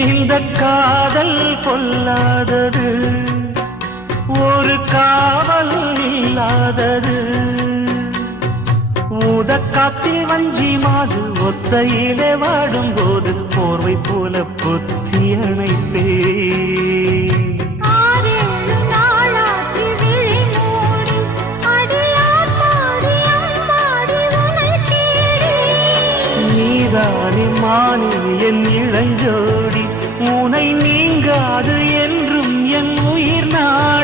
இந்த காதல் கொல்லாதது, ஒரு காவல் இல்லாதது. ஊதக்காத்தில் வஞ்சி மாது ஒத்தையிலே வாடும் போது போர்வை போல பொத்தி அணைப்பே. நீதானே மானே என் இளஞ்சோடி, உனை நீங்காது என்றும் என் உயிர் நான்.